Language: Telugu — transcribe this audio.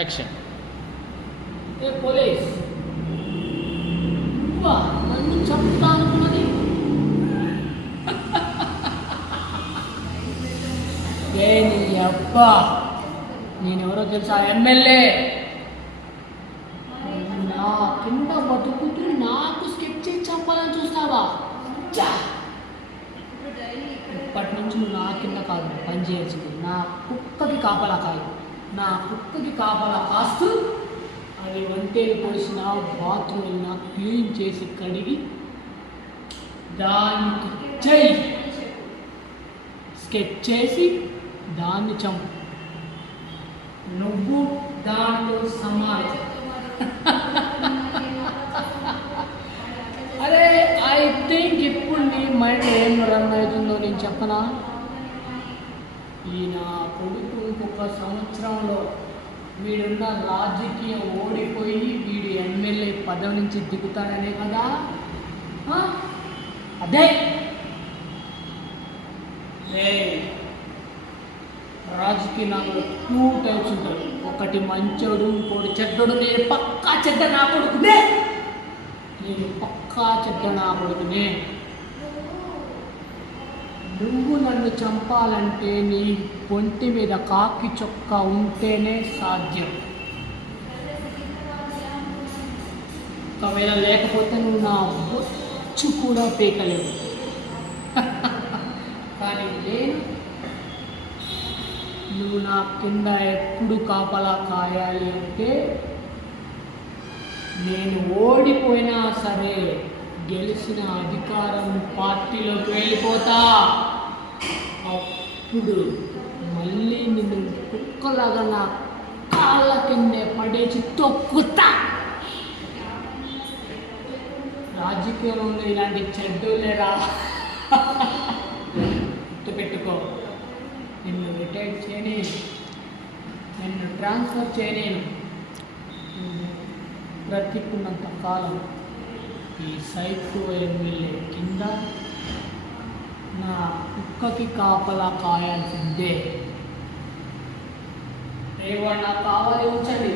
యాక్షన్. ఏ పోలీస్ నువ్వా నన్ను చంపుతా అనుకున్నది? ఏ నీ అబ్బా, నేనెవరో తెలుసా? ఎమ్మెల్యే. నా కింద బతుకుతూ నాకు స్కెచ్ చేసి చంపాలని చూస్తావా? ఇప్పటి నుంచి నువ్వు నా కింద కాదు పని చేయాల్సింది, నా కుక్కకి కాపలా కాదు. నా కుక్కకి కాపలా కాస్తూ అది వంటేలు పోసిన బాత్రూమ్ వెళ్ళినా క్లీన్ చేసి కడిగి దానికి స్కెచ్ చేసి దాన్ని చంపు. నువ్వు దాంట్లో సమానం. అరే ఐ థింక్ ఇప్పుడు నీ మైండ్ ఏం రన్ అవుతుందో నేను చెప్పనా? ఈ నా కొడుకు ఇంకొక సంవత్సరంలో వీడున్న రాజకీయం ఓడిపోయి వీడు ఎమ్మెల్యే పదవి నుంచి దిగుతాడనే కదా. అదే రాజకీయ నాయకుడు 2 టైప్స్ ఉంటాడు. ఒకటి మంచోడు, ఇంకోటి చెడ్డోడు. నేను పక్కా చెడ్డ నా కొడుకునే. నేను పక్కా చెడ్డ నా కొడుకునే. నువ్వు నన్ను చంపాలంటే నీ ఒంటి మీద కాకి చొక్కా ఉంటేనే సాధ్యం. ఒకవేళ లేకపోతే నువ్వు నా బొచ్చు కూడా పీకలేవు. కానీ నేను, నువ్వు నా కింద ఎప్పుడు కాపలా కాయాలి అంటే నేను ఓడిపోయినా సరే గెలిచిన అధికారం పార్టీలోకి వెళ్ళిపోతా. అప్పుడు మళ్ళీ నిన్ను కుక్కలాగా నా కాళ్ళ కిందే పడేసి తొక్కుతా. రాజకీయంలో ఇలాంటి చెడ్డలేరా? గుర్తుపెట్టుకో, నిన్ను రిటైర్ చేయలేను, నిన్ను ట్రాన్స్ఫర్ చేయలేను. బ్రతికున్నంత కాలం ఈ సైకో ఎమ్మెల్యే కింద నా కుక్కకి కాపలా కాయాల్సిందే. రేవన్నా కావాలి ఉంచండి.